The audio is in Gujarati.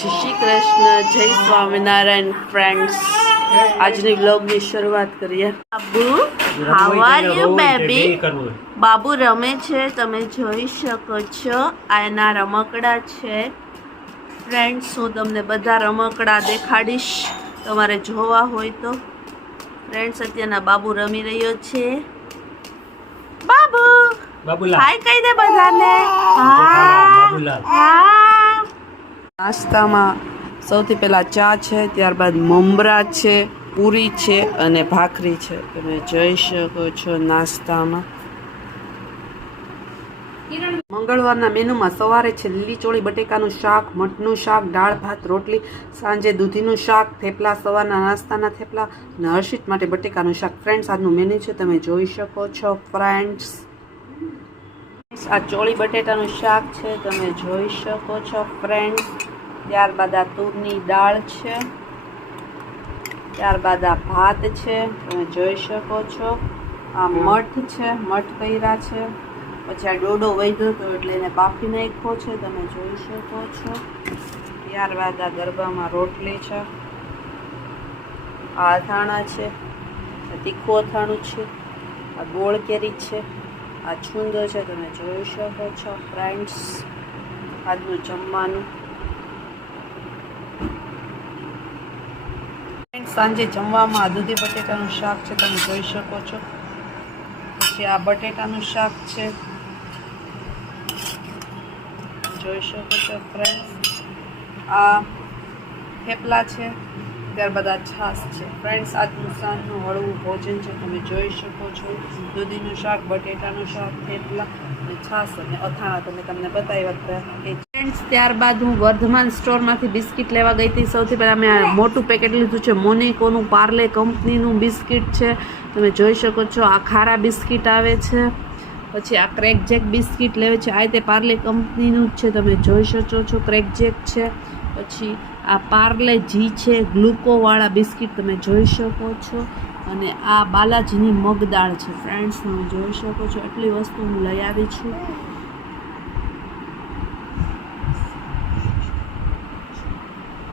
જય શ્રી કૃષ્ણ, જય સ્વામિનારાયણ ફ્રેન્ડ્સ. આજની વ્લોગની શરૂઆત કરીએ. Babu, how are you baby? Babu રમે છે, તમે જોઈ શકો છો. આ એના રમકડા છે ફ્રેન્ડ્સ. હું તમને બધા રમકડા દેખાડીશ, તમારે જોવા હોય તો. ફ્રેન્ડ્સ, અત્યારના બાબુ રમી રહ્યો છે. બાબુ હાય કહી દે બધાને. નાસ્તામાં સૌથી પહેલા ચા છે, ત્યારબાદ મમરા છે, પૂરી છે અને ભાખરી છે. તમે જોઈ શકો છો નાસ્તામાં. મંગળવારના મેનુમાં સવારે છે લીલી ચોળી બટેકાનું શાક, મઠનું શાક, દાળ ભાત રોટલી, સાંજે દૂધીનું શાક, થેપલા, સવારના નાસ્તાના થેપલા અને હર્ષિત માટે બટેકાનું શાક. ફ્રેન્ડ્સ, આજનું મેનુ છે, તમે જોઈ શકો છો. ફ્રેન્ડ્સ, આ ચોળી બટેટાનું શાક છે, તમે જોઈ શકો છો. ફ્રેન્ડ્સ, ત્યારબાદ આ તુરની દાળ છે, ત્યારબાદ આ ભાત છે, તમે જોઈ શકો છો. આ મઠ છે, મઠ કર્યા છે. પછી આ ડોડો વધ્યો હતો એટલે એને બાફી નાખ્યો છે, તમે જોઈ શકો છો. ત્યારબાદ આ ગરબામાં રોટલી છે, આ અથાણા છે, આ તીખું અથાણું છે, આ ગોળ કેરી છે, આ છુંદો છે, તમે જોઈ શકો છો. ફ્રેન્ડ્સ, આજનું જમવાનું. સાંજે જમવામાં આ દૂધી બટેટાનું શાક છે, તમે જોઈ શકો છો. પછી આ બટેટાનું શાક છે, જોઈ શકો છો. ફ્રેન્ડ્સ, આ થેપલા છે, ત્યારબાદ આ છાશ છે. ફ્રેન્ડ્સ, આજનું સાંજનું હળવું ભોજન છે, તમે જોઈ શકો છો. દૂધીનું શાક, બટેટાનું શાક, થેપલા અને છાશ અને અથાણા તમે તમને બતાવ્યા હતા. ફ્રેન્ડ્સ, ત્યારબાદ હું વર્ધમાન સ્ટોરમાંથી બિસ્કિટ લેવા ગઈ હતી. સૌથી પહેલાં મેં મોટું પેકેટ લીધું છે, મોનિકોનું પાર્લે કંપનીનું બિસ્કિટ છે, તમે જોઈ શકો છો. આ ખારા બિસ્કિટ આવે છે. પછી આ ક્રેક જેક બિસ્કિટ લેવે છે, આ તે પાર્લે કંપનીનું જ છે, તમે જોઈ શકો છો. ક્રેક જેક છે. પછી આ પાર્લે જી છે, ગ્લુકોવાળા બિસ્કિટ, તમે જોઈ શકો છો. અને આ બાલાજીની મગદાળ છે. ફ્રેન્ડ્સ, તમે જોઈ શકો છો. એટલી વસ્તુ હું લઈ આવી છું.